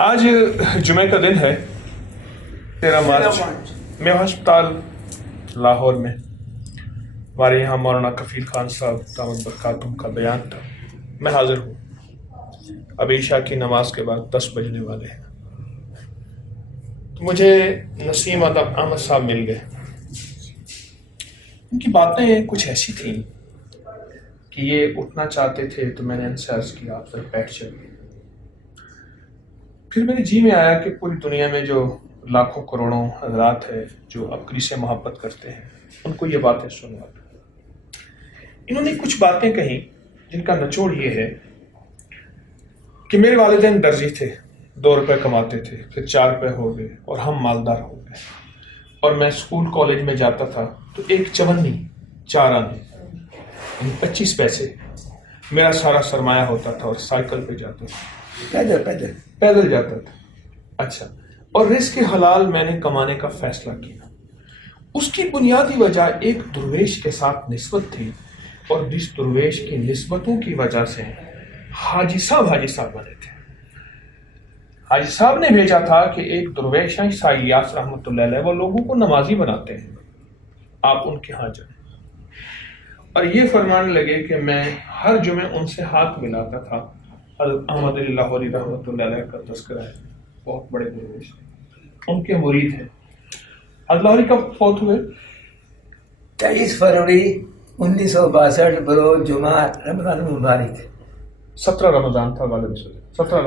آج جمعہ کا دن ہے 13 مارچ میں ہسپتال لاہور میں ہمارے یہاں مولانا کفیل خان صاحب دامت برکاتہم کا بیان تھا. میں حاضر ہوں. اب عشاء کی نماز کے بعد 10 بجنے والے ہیں. تو مجھے نسیم احمد صاحب مل گئے. ان کی باتیں کچھ ایسی تھیں کہ یہ اٹھنا چاہتے تھے تو میں نے ان سے عرض کیا آپ تک بیٹھ چلیے. پھر میرے جی میں آیا کہ پوری دنیا میں جو لاکھوں کروڑوں حضرات ہیں جو عقلی سے محبت کرتے ہیں ان کو یہ باتیں سنوا. انہوں نے کچھ باتیں کہیں جن کا نچوڑ یہ ہے کہ میرے والدین درزی تھے, 2 روپے کماتے تھے, پھر 4 روپے ہو گئے اور ہم مالدار ہو گئے. اور میں اسکول کالج میں جاتا تھا تو 1 چونی 4 آنے یعنی 25 پیسے میرا سارا سرمایہ ہوتا تھا اور سائیکل پہ جاتا تھا, پیدل جاتا تھا. اچھا, اور رزق حلال میں نے کمانے کا فیصلہ کیا. اس کی بنیادی وجہ ایک درویش کے ساتھ نسبت تھی اور جس درویش کی نسبتوں کی وجہ سے حاجی صاحب بنے تھے. حاجی صاحب نے بھیجا تھا کہ ایک درویش ہیں سایاس رحمۃ اللہ علیہ, وہ لوگوں کو نمازی بناتے ہیں, آپ ان کے ہاں جائیں. اور یہ فرمانے لگے کہ میں ہر جمعے ان سے ہاتھ ملاتا تھا. حضرت احمد علی لاہوری رحمۃ اللہ علیہ کا تذکرہ ہے, بہت بڑے درویش ہیں, ان کے مرید ہیں. حضرت لاہوری کب فوت ہوئے؟ 23 فروری 1962 بروز جمعہ رمضان مبارک. 17 رمضان تھا غالب سے, 17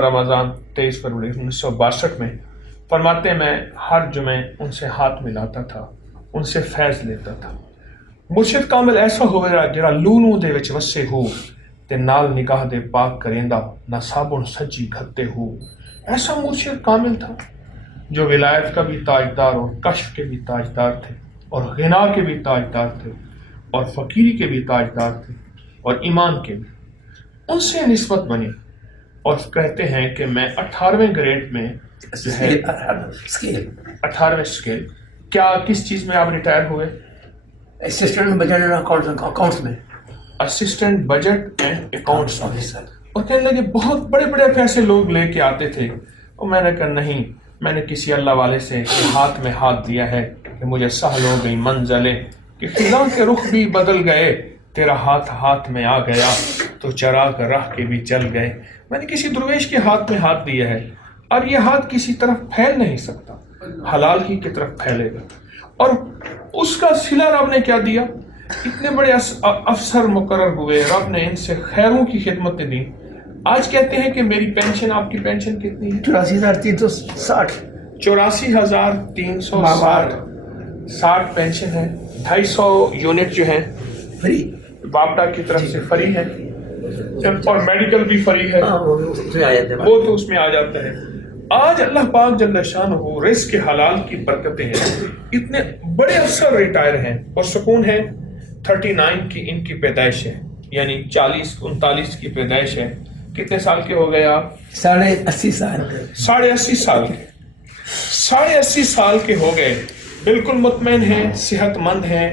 رمضان 23 فروری 1962 میں. فرماتے ہیں میں ہر جمعے ان سے ہاتھ ملاتا تھا, ان سے فیض لیتا تھا. مرشد کامل ایسا ہوئے جڑا لونوں دے وچ وسے ہو تے نال نگاہ دے پاک کریندا نہ صابن سجی گھتے ہو. ایسا مرشد کامل تھا جو ولایت کا بھی تاجدار اور کشف کے بھی تاجدار تھے اور غنا کے بھی تاجدار تھے اور فقیری کے بھی تاجدار تھے اور ایمان کے بھی. ان سے نسبت بنی اور کہتے ہیں کہ میں 18ویں گریڈ میں جو ہے 18ویں اسکیل, کیا کس چیز میں آپ ریٹائر ہوئے؟ اسسٹنٹ بجٹ اکاؤنٹس میں, assistant budget and accounts officer. اور کہنے لگے بہت بڑے بڑے پیسے لوگ لے کے آتے تھے, اور میں نے کہا نہیں, میں نے کسی اللہ والے سے ہاتھ میں ہاتھ دیا ہے کہ مجھے سہل ہو گئی منزلیں کہ خزاں کے رخ بھی بدل گئے, تیرا ہاتھ میں آ گیا تو چراغ راہ کے بھی چل گئے. میں نے کسی درویش کے ہاتھ میں ہاتھ دیا ہے اور یہ ہاتھ کسی طرف پھیل نہیں سکتا, حلال ہی کی طرف پھیلے گا. اور اس کا صلہ رب نے کیا دیا, اتنے بڑے افسر مقرر ہوئے, رب نے ان سے خیروں کی خدمتیں دی. آج کہتے ہیں کہ میری پینشن, آپ کی پینشن کتنی ہے؟ 84,360. 84,360 60 پینشن ہے. 250 یونٹ جو ہیں فری باپٹا کی طرف سے فری ہے, اور میڈیکل بھی فری ہے, وہ تو اس میں آ جاتا ہے. آج اللہ پاک جل شانہ رزق حلال کی برکتیں ہیں. اتنے بڑے افسر ریٹائر ہیں اور سکون ہے. 39 کی ان کی پیدائش ہے, یعنی 40-39 کی پیدائش ہے. کتنے سال کے ہو گئے آپ؟ 80 سال. 80 سال کے, 80 سال کے ہو گئے. بالکل مطمئن ہیں, صحت مند ہیں,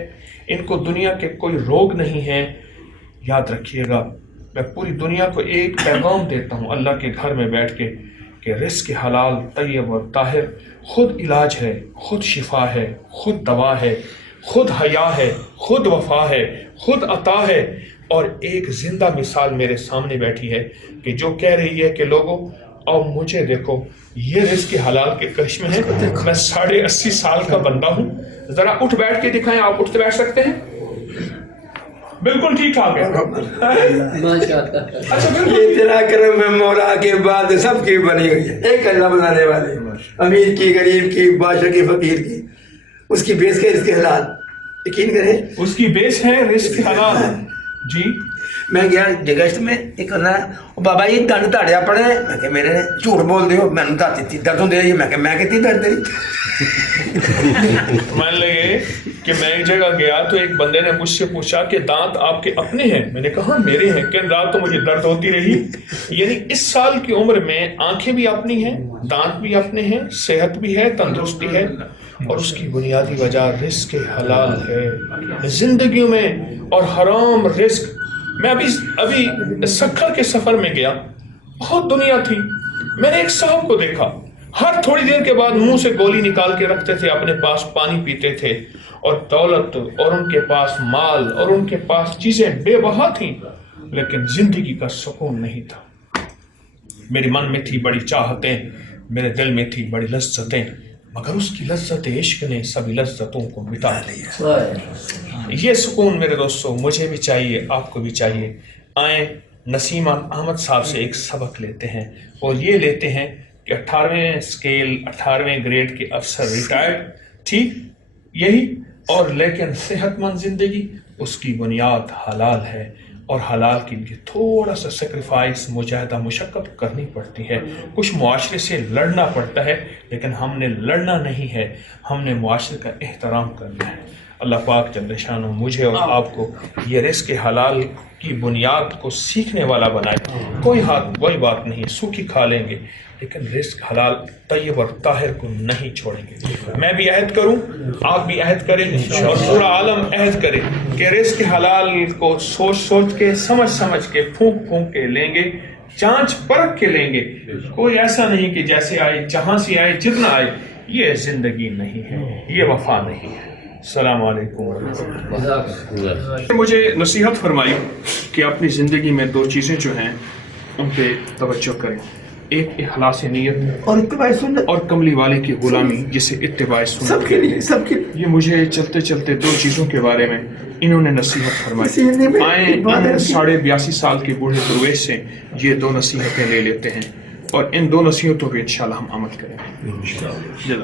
ان کو دنیا کے کوئی روگ نہیں ہے. یاد رکھیے گا, میں پوری دنیا کو ایک پیغام دیتا ہوں اللہ کے گھر میں بیٹھ کے کہ رزق حلال طیب اور طاہر خود علاج ہے, خود شفا ہے, خود دوا ہے, خود حیا ہے, خود وفا ہے, خود عطا ہے. اور ایک زندہ مثال میرے سامنے بیٹھی ہے کہ جو کہہ رہی ہے کہ لوگوں اور مجھے دیکھو, یہ رزق حلال کے کرشمے ہیں. میں 80.5 سال کا بندہ ہوں, ذرا اٹھ بیٹھ کے دکھائیں. آپ اٹھتے بیٹھ سکتے ہیں؟ بالکل ٹھیک ٹھاک ہے. اچھا, اتنا کرم ہے مولا کے بعد سب کی بنی ہوئی ہے, ایک اللہ بنانے والے, امیر کی, غریب کی, بادشاہ کی, فقیر کی. اس کی بیس ہے رزق حلال, یقین کریں اس کی بیس ہے رزق حلال. جی, میں گیا جگہ میں ایک بابا جی دن تاڑیا پڑے, میں کہ میرے نے جھوٹ بول دیو, میں نے دتی درد دے رہی, میں کہتی درد دے. مان لگے کہ میں ایک جگہ گیا تو ایک بندے نے مجھ سے پوچھا کہ دانت آپ کے اپنے ہیں؟ میں نے کہا میرے ہیں. کہ رات تو مجھے درد ہوتی رہی. یعنی اس سال کی عمر میں آنکھیں بھی اپنی ہیں, دانت بھی اپنے ہیں, صحت بھی ہے, تندرستی ہے, اور اس کی بنیادی وجہ رزق حلال ہے زندگیوں میں. اور حرام رزق, میں ابھی سکھر کے سفر میں گیا, بہت دنیا تھی, میں نے ایک صاحب کو دیکھا، ہر تھوڑی دیر کے بعد منہ سے گولی نکال کے رکھتے تھے، اپنے پاس پانی پیتے تھے، اور دولت اور ان کے پاس مال اور ان کے پاس چیزیں بے بہا تھیں، لیکن زندگی کا سکون نہیں تھا۔ میرے من میں تھی بڑی چاہتیں، میرے دل میں تھی بڑی لذتیں، مگر اس کی لذت عشق نے سبھی لذتوں کو مٹا لیا۔ یہ سکون میرے دوستوں مجھے بھی چاہیے، آپ کو بھی چاہیے۔ آئیں نسیم احمد صاحب سے ایک سبق لیتے ہیں، اور یہ لیتے ہیں کہ 18ویں اسکیل 18ویں گریڈ کے افسر ریٹائرڈ، ٹھیک یہی، اور لیکن صحت مند زندگی اس کی بنیاد حلال ہے، اور حلال کے لیے تھوڑا سا سیکریفائس، مجاہدہ، مشقت کرنی پڑتی ہے، کچھ معاشرے سے لڑنا پڑتا ہے، لیکن ہم نے لڑنا نہیں ہے، ہم نے معاشرے کا احترام کرنا ہے۔ اللہ پاک جل شانہ مجھے اور آپ کو یہ رزق حلال کی بنیاد کو سیکھنے والا بنائے۔ کوئی بات نہیں، سوکھی کھا لیں گے، لیکن رزق حلال طیب اور طاہر کو نہیں چھوڑیں گے۔ میں بھی عہد کروں، آپ بھی عہد کریں، اور پورا عالم عہد کرے کہ رزق حلال کو سوچ سوچ کے، سمجھ کے، پھونک کے لیں گے، جانچ پرکھ کے لیں گے۔ کوئی ایسا نہیں کہ جیسے آئے، جہاں سے آئے، جتنا آئے۔ یہ زندگی نہیں ہے، یہ وفا نہیں ہے۔ السلام علیکم ورحمۃ اللہ۔ مجھے نصیحت فرمائی کہ اپنی زندگی میں دو چیزیں جو ہیں ان پہ توجہ کریں، ایک اخلاص نیت اور اتباع سنت، اور کملی والے کی غلامی جسے اتباع سنت سب کے لیے، سب کے یہ مجھے چلتے چلتے دو چیزوں کے بارے میں انہوں نے نصیحت فرمائی۔ آئیں ان 82.5 سال کے بوڑھے درویش سے یہ دو نصیحتیں لے لیتے ہیں، اور ان دو نصیحتوں پہ انشاءاللہ ہم عمل کریں گے۔